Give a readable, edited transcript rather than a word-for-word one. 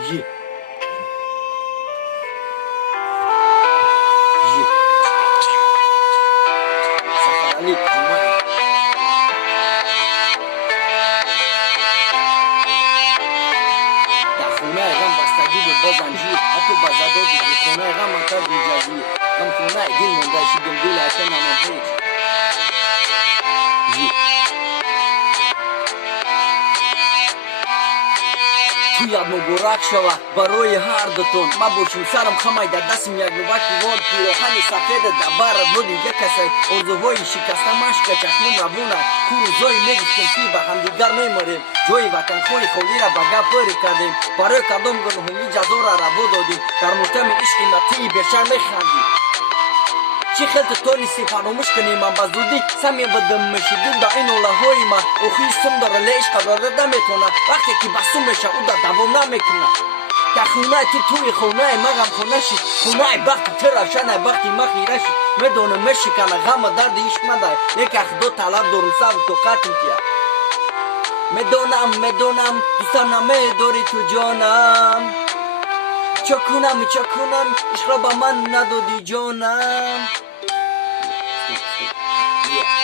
Yeah. Safari Ali, Jumani. در خونه غم بستگی بود با زنجیر، حتی بزداد بود خونه غم منتر بود جزیر. غم خونه دل مونده شدم دل اصلا نمانده. تو یاد مبارک شوه برای هر دوتون. ما باشیم سرم خمای در دستم یک نوبت وار پیراهن سفید در بر بود یک کسی آرزوهای شکسته مشک چشمون روونه کو روزایی میگفتیم که به همدیگر میمریم جای وطن خون خالی را به گپ پری کردیم برای کدام گناهی جزا را روا دادیم در ماتم عشق نتی بیشتر میخندیم چی خیلت تو نیستی فراموش کنی من به زودی سمی بدم میشیدیم در این اوله های من اوخی سم داره لیش قدارده نمیتونه وقتی که بسون میشه او در دوام نمیکنه در خونه توی خونه مغم خونه شید خونه بخت تو روشنه بختی ما خیره شید میدونم میشکنه غم درد عشق مده یک اخدو طلب دارم سر تو قتل کیا میدونم دوستم نمیداری تو جانم چکنم عشق را به من ندادی جانم